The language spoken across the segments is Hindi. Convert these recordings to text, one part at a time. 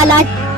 निकाला।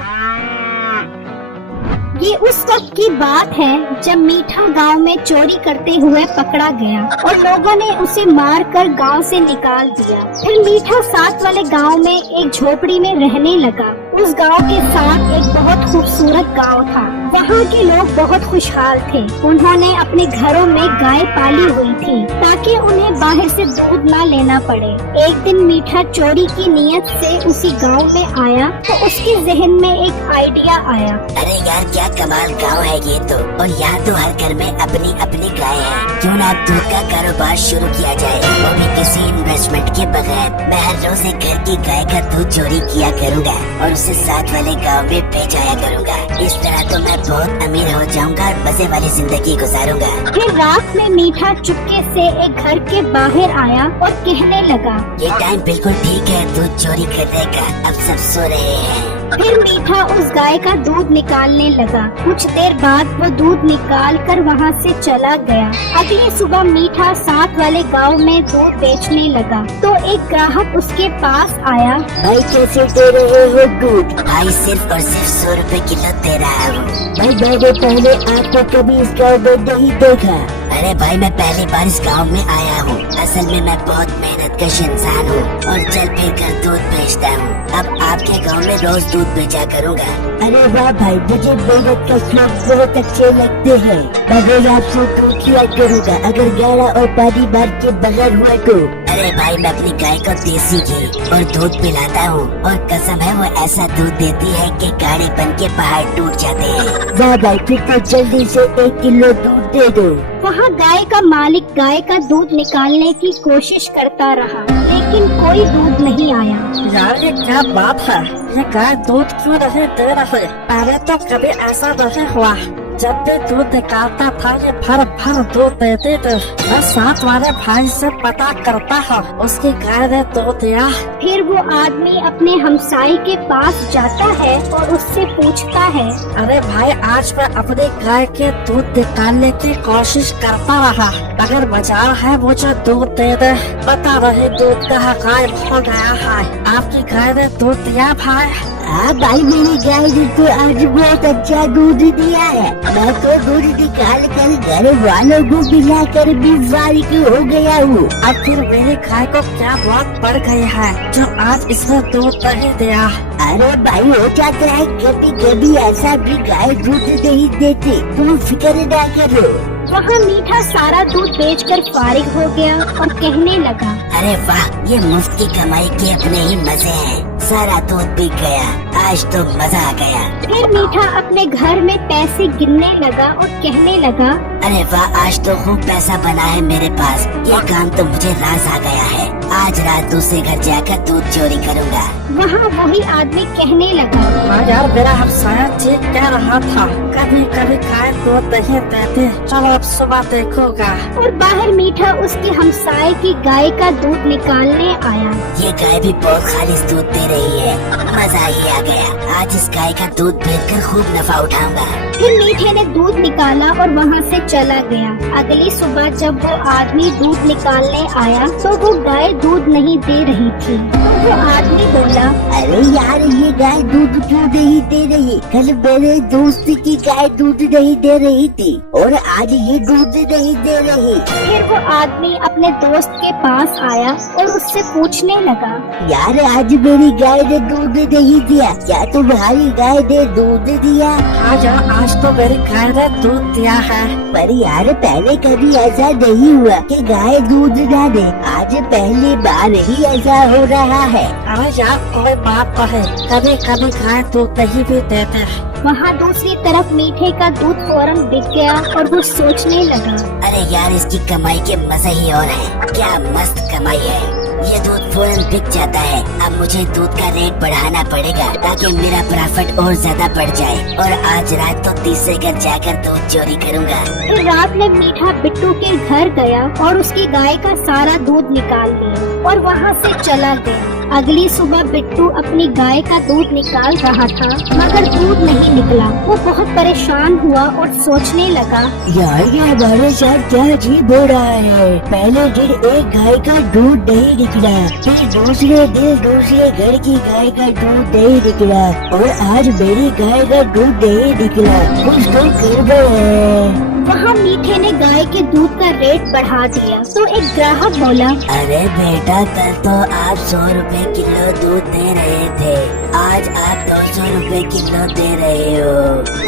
ये उस वक्त की बात है जब मीठा गांव में चोरी करते हुए पकड़ा गया और लोगों ने उसे मारकर गांव से निकाल दिया। फिर मीठा साथ वाले गांव में एक झोपड़ी में रहने लगा। उस गांव के साथ एक बहुत खूबसूरत गांव था। वहाँ के लोग बहुत खुशहाल थे। उन्होंने अपने घरों में गाय पाली हुई थी ताकि उन्हें बाहर से दूध न लेना पड़े। एक दिन मीठा चोरी की नीयत से उसी गांव में आया तो उसके जहन में एक आइडिया आया। अरे यार, क्या कमाल गांव है ये तो। और यहाँ तो हर घर में अपनी अपनी गाय है। क्यों ना दूध का कारोबार शुरू किया जाए, वो भी किसी इन्वेस्टमेंट के बगैर। मैं हर रोज एक घर की गाय का दूध चोरी किया करूँगा और उसे साथ वाले गाँव में बेचाया करूँगा। इस तरह तो मैं बहुत अमीर हो जाऊँगा और मजे वाली जिंदगी गुजारूंगा। फिर रात में मीठा चुपके से एक घर के बाहर आया और कहने लगा, ये टाइम बिल्कुल ठीक है दूध चोरी करने का। अब सब सो रहे हैं। फिर मीठा उस गाय का दूध निकालने लगा। कुछ देर बाद वो दूध निकाल कर वहाँ से चला गया। अगली सुबह मीठा साथ वाले गांव में दूध बेचने लगा तो एक ग्राहक उसके पास आया। भाई कैसे दे रहे हो दूध? भाई सिर्फ और सिर्फ 100 रुपए किलो दे रहा हूँ। भाई मैंने पहले आपको कभी इस गाँव में नहीं देखा। अरे भाई, मैं पहली बार इस गांव में आया हूँ। असल में मैं बहुत मेहनतकश इंसान हूँ और चल फिर कर दूध बेचता हूँ। अब आपके गांव में रोज दूध बेचा करूँगा। अरे वाह भाई, मुझे मेहनतकश लोग बहुत अच्छे लगते हैं। मगर आपसे दूध किया करूँगा अगर गाढ़ा और पानी मार के बगैर हुआ तो। अरे भाई, मैं अपनी गाय को देसी घी और दूध पिलाता हूँ और कसम है वो ऐसा दूध देती है कि गाड़ी बन के पहाड़ टूट जाते हैं। वाह भाई, फिर तो जल्दी से 1 किलो दूध दे दो। वहाँ गाय का मालिक गाय का दूध निकालने की कोशिश करता रहा लेकिन कोई दूध नहीं आया। यार ये क्या बात है, ये गाय दूध क्यों नहीं दे रहे? पहले तो कभी ऐसा नहीं हुआ। जब भी दूध निकालता था ये भर भर दूध देते थे। मैं साथ वाले भाई से पता करता हूँ, उसकी गाय ने दूध दिया। फिर वो आदमी अपने हमसाई के पास जाता है और उससे पूछता है, अरे भाई, आज मैं अपनी गाय के दूध निकालने की कोशिश करता रहा मगर बाजार है मुझे दूध दे दे। पता नहीं दूध कहाँ गायब हो गया है। आपकी गाय ने दूध दिया भाई? हाँ भाई, मेरी गाय ने तो आज बहुत अच्छा दूध दिया है। मैं तो दूध निकाल कर घर वालों को पिला कर भी फारिग हो गया हूँ। अब फिर मेरी गाय को क्या बात पड़ गई है जो आज इसने दूध नहीं दिया? अरे भाई, हो जाता है कभी कभी ऐसा भी, गाय दूध नहीं देती। तुम फिक्र ना करो। वहाँ मीठा सारा दूध बेचकर फारिग हो गया और कहने लगा, अरे वाह, ये मुफ्त की कमाई के अपने ही मजे हैं। सारा दूध बिक गया, आज तो मजा आ गया। फिर मीठा अपने घर में पैसे गिनने लगा और कहने लगा, अरे वाह, आज तो खूब पैसा बना है मेरे पास। ये काम तो मुझे राज आ गया है। आज रात दूसरे घर जाकर दूध चोरी करूँगा। वहाँ वही आदमी कहने लगा, हाँ यार, मेरा हमसाया ठीक कह रहा था, कभी कभी गाय दूध नहीं देती। चलो अब सुबह देखूंगा। और बाहर मीठा उसके हमसाए की गाय का दूध निकालने आया। ये गाय भी बहुत खालिश दूध दे रही है। मजा ही आ गया। आज इस गाय का दूध बेचकर खूब नफा उठाऊंगा। फिर मीठे ने दूध निकाला और वहाँ से चला गया। अगली सुबह जब वो आदमी दूध निकालने आया तो वो गाय दूध नहीं दे रही थी। तो वो आदमी बोला, अरे यार, ये गाय दूध क्यों नहीं दे रही? कल मेरे दोस्त की गाय दूध नहीं दे रही थी और आज ये दूध नहीं दे रही। फिर वो आदमी अपने दोस्त के पास आया और उससे पूछने लगा, यार, आज मेरी गाय ने दूध नहीं दिया, क्या तुम्हारी गाय ने दूध दिया? हाँ यार, आज तो मेरी गाय ने दूध दिया है। पर यार, पहले कभी ऐसा नहीं हुआ कि गाय दूध ना दे। आज पहली बार ही ऐसा हो रहा है। अरे यार, कोई बात तो है, कभी कभी गाय दूध नहीं भी देते। वहाँ दूसरी तरफ मीठे का दूध फौरन बिक गया और वो सोचने लगा, अरे यार, इसकी कमाई के मजे ही और है। क्या मस्त कमाई है। ये दूध फौरन बिक जाता है। अब मुझे दूध का रेट बढ़ाना पड़ेगा ताकि मेरा प्रॉफिट और ज्यादा बढ़ जाए और आज रात तो तीसरे घर जाकर दूध चोरी करूँगा। फिर रात में मीठा बिट्टू के घर गया और उसकी गाय का सारा दूध निकाल लिया और वहाँ से चला गया। अगली सुबह बिट्टू अपनी गाय का दूध निकाल रहा था, मगर दूध नहीं निकला। वो बहुत परेशान हुआ और सोचने लगा, यार ये हमारे साथ क्या अजीब हो रहा है। पहले दिन एक गाय का दूध नहीं निकला, फिर दूसरे दिन दूसरे घर की गाय का दूध नहीं निकला, और आज मेरी गाय का दूध नहीं निकला। कुछ तो गड़बड़ है। वहाँ मीठे ने गाय के दूध का रेट बढ़ा दिया तो एक ग्राहक बोला, अरे बेटा, कल तो आप 100 रुपए किलो दूध दे रहे थे, आज आप 200 रुपए किलो दे रहे हो।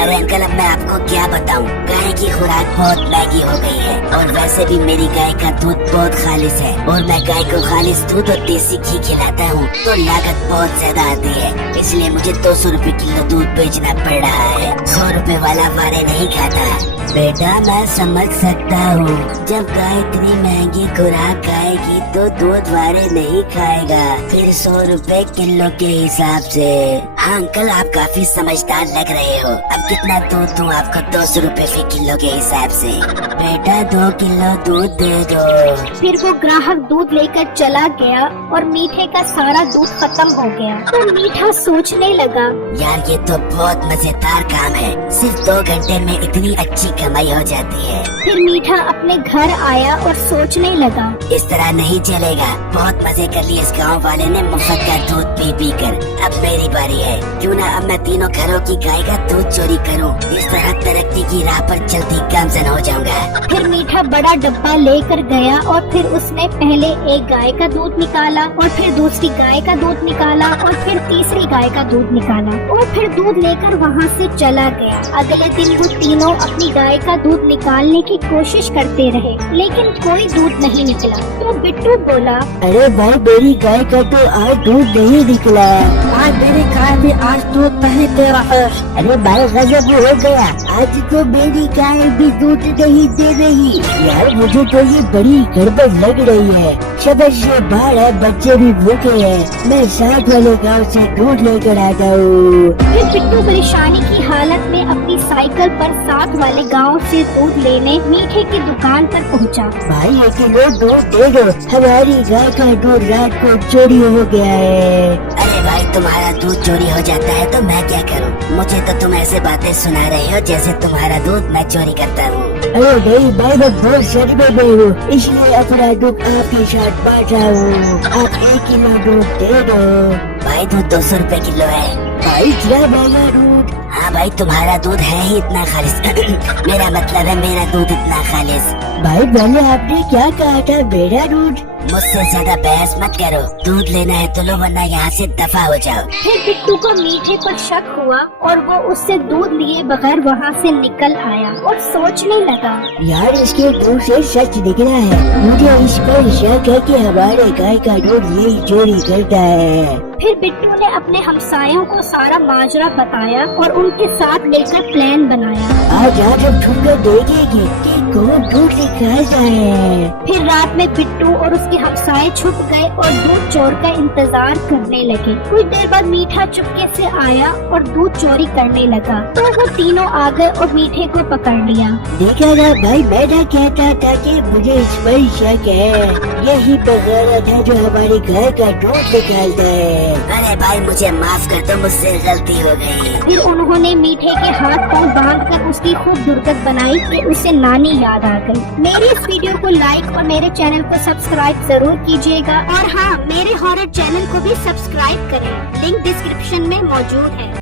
अरे अंकल, अब मैं आपको क्या बताऊं, गाय की खुराक बहुत महंगी हो गई है, और वैसे भी मेरी गाय का दूध बहुत खालिश है, और मैं गाय को खालिश दूध और देसी घी खिलाता हूँ तो लागत बहुत ज्यादा आती है, इसलिए मुझे 200 रुपए किलो दूध बेचना पड़ रहा है। 100 रुपए वाला वारे नहीं खाता। बेटा, मैं समझ सकता हूँ, जब गाय इतनी महंगी खुराक खाएगी तो दूध वारे नहीं खाएगा, फिर 100 रुपए किलो के हिसाब से। हाँ अंकल, आप काफी समझदार लग रहे हो। अब कितना दूध दूँ आपको? 200 रुपए फी किलो के हिसाब से। बेटा 2 किलो दूध दे दो। फिर वो ग्राहक दूध लेकर चला गया और मीठे का सारा दूध खत्म हो गया। तो मीठा सोचने लगा, यार ये तो बहुत मजेदार काम है, सिर्फ 2 घंटे में इतनी अच्छी कमाई हो जाती है। फिर मीठा अपने घर आया और सोचने लगा, इस तरह नहीं चलेगा, बहुत मजे कर लिए इस गांव वाले ने मुफ्त का दूध पी पी कर। अब मेरी बारी है, क्यों ना अब मैं तीनों घरों की गाय का दूध चोरी करूं, इस तरह तरक्की की राह पर चलती गामजन हो जाऊंगा। फिर मीठा बड़ा डब्बा लेकर गया और फिर उसने पहले एक गाय का दूध निकाला और फिर दूसरी गाय का दूध निकाला और फिर तीसरी गाय का दूध निकाला और फिर दूध लेकर वहाँ से चला गया। अगले दिन वो तीनों अपनी गाय का दूध निकालने की कोशिश करते रहे, लेकिन कोई दूध नहीं निकला। तो बिट्टू बोला, अरे भाई, मेरी गाय का तो आज दूध नहीं निकला। भाई मेरी गाय भी आज दूध नहीं दे रहा है। अरे भाई, गजब हो गया, आज तो मेरी गाय भी दूध नहीं दे रही। यार मुझे तो ये बड़ी गड़बड़ लग रही है। शहर से बाहर है, बच्चे भी भूखे हैं, मैं साथ वाले गांव से दूध लेकर आता हूँ। फिर बिट्टू परेशानी की हालत में अपनी साइकिल पर साथ वाले गांव से दूध लेने मीठे की दुकान पर पहुंचा। भाई 1 किलो दूध दे दो, हमारी गाय का दूध रात को चोरी हो गया है। अरे भाई, तुम्हारा दूध चोरी हो जाता है तो मैं क्या करूं? मुझे तो तुम ऐसे बातें सुना रहे हो जैसे तुम्हारा दूध मैं चोरी करता हूँ। अरे नहीं भाई, मैं बहुत सच में नहीं हूँ, इसलिए अपना दूध आपके साथ बांटा हूँ। आप 1 किलो दूध दे दो। भाई दूध 200 रुपए किलो है। भाई क्या महंगा दूध? हाँ भाई, तुम्हारा दूध है ही इतना खालिश। मेरा मतलब है मेरा दूध इतना खालिश। भाई पहले आपने क्या कहा था, मेरा दूध? मुझसे ज्यादा बहस मत करो, दूध लेना है तो लो, वरना यहाँ से दफा हो जाओ। फिर बिट्टू को मीठे पर शक हुआ और वो उससे दूध लिए बगैर वहाँ से निकल आया और सोचने लगा, यार इसके दूध से सच निकला है, मुझे इस पर शक है कि हमारे गाय का दूध यही चोरी करता है। फिर बिट्टू ने अपने हमसायों को सारा माजरा बताया और उनके साथ मिलकर प्लान बनाया। आज हम ठुमकर देखेंगे कि कौन दूध निकालता है। फिर रात में बिट्टू और उसके हमसाए छुप गए और दूध चोर का इंतजार करने लगे। कुछ देर बाद मीठा चुपके से आया और दूध चोरी करने लगा, तो वो तीनों आ गए और मीठे को पकड़ लिया। देखा ना भाई, मैं ना कहता था कि मुझे इस पर शक है, यही बगाना था जो हमारे घर का दूध निकालता है। अरे भाई मुझे माफ कर दो, मुझसे गलती हो गई। फिर उन्होंने मीठे के हाथ पांव बांधकर उसकी खूब दुर्गत बनाई कि उसे नानी याद आ गई। मेरी इस वीडियो को लाइक और मेरे चैनल को सब्सक्राइब जरूर कीजिएगा, और हाँ, मेरे हॉरर चैनल को भी सब्सक्राइब करें, लिंक डिस्क्रिप्शन में मौजूद है।